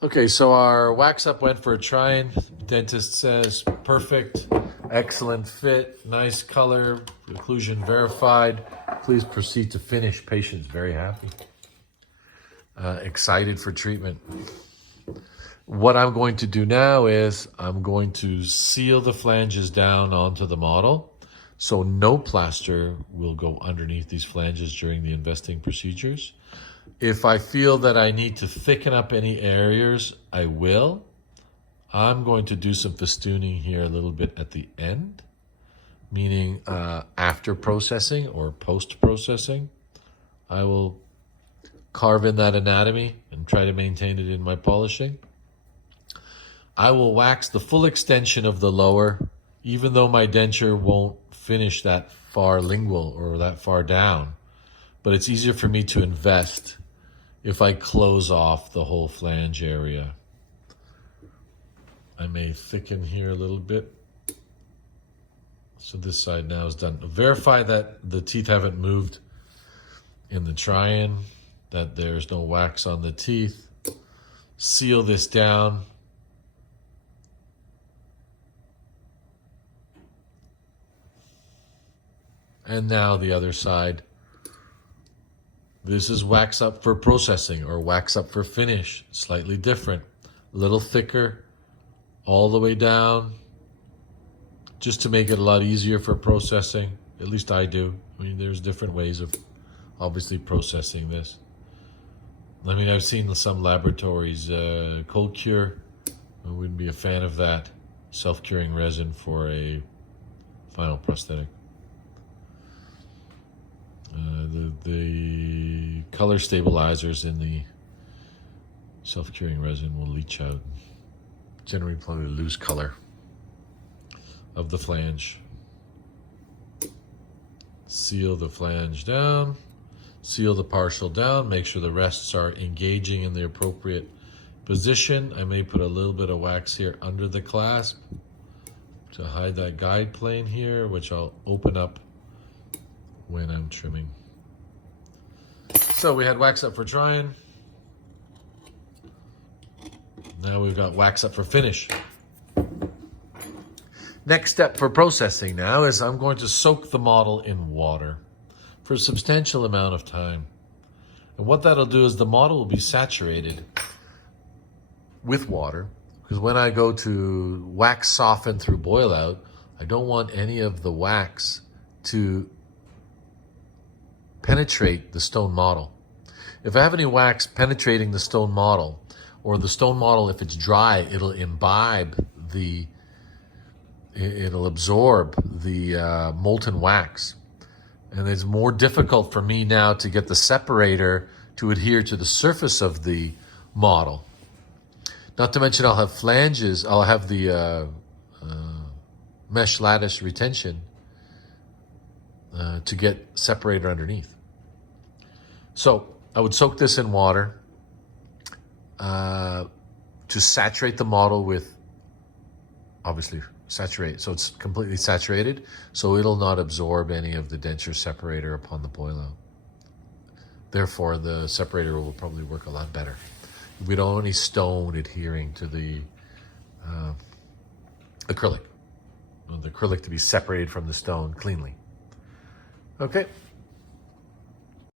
Okay, so our wax up went for a try-in. Dentist says perfect, excellent fit, nice color, occlusion verified. Please proceed to finish. Patient's very happy. Excited for treatment. What I'm going to do now is I'm going to seal the flanges down onto the model, so no plaster will go underneath these flanges during the investing procedures. If I feel that I need to thicken up any areas, I will. I'm going to do some festooning here a little bit at the end, meaning after processing or post-processing. I will carve in that anatomy and try to maintain it in my polishing. I will wax the full extension of the lower, even though my denture won't finish that far lingual or that far down. But it's easier for me to invest if I close off the whole flange area. I may thicken here a little bit. So this side now is done. Verify that the teeth haven't moved in the try-in, that there's no wax on the teeth. Seal this down. And now the other side. This is wax up for processing or wax up for finish. Slightly different. A little thicker all the way down, just to make it a lot easier for processing. At least I do. I mean, there's different ways of obviously processing this. I mean, I've seen some laboratories cold cure. I wouldn't be a fan of that. Self-curing resin for a final prosthetic. The color stabilizers in the self-curing resin will leach out, generally probably lose color of the flange. Seal the flange down, seal the partial down, make sure the rests are engaging in the appropriate position. I may put a little bit of wax here under the clasp to hide that guide plane here, which I'll open up when I'm trimming. So we had wax up for trying. Now we've got wax up for finish. Next step for processing now is I'm going to soak the model in water for a substantial amount of time. And what that'll do is the model will be saturated with water, because when I go to wax soften through boil out, I don't want any of the wax to penetrate the stone model. If I have any wax penetrating the stone model, or the stone model, if it's dry, it'll imbibe it'll absorb the molten wax. And it's more difficult for me now to get the separator to adhere to the surface of the model. Not to mention I'll have flanges, I'll have the mesh lattice retention to get separator underneath. So I would soak this in water to saturate the model with, obviously saturate, so it's completely saturated, so it'll not absorb any of the denture separator upon the boil out. Therefore, the separator will probably work a lot better. We don't want any stone adhering to the acrylic. We want the acrylic to be separated from the stone cleanly. Okay.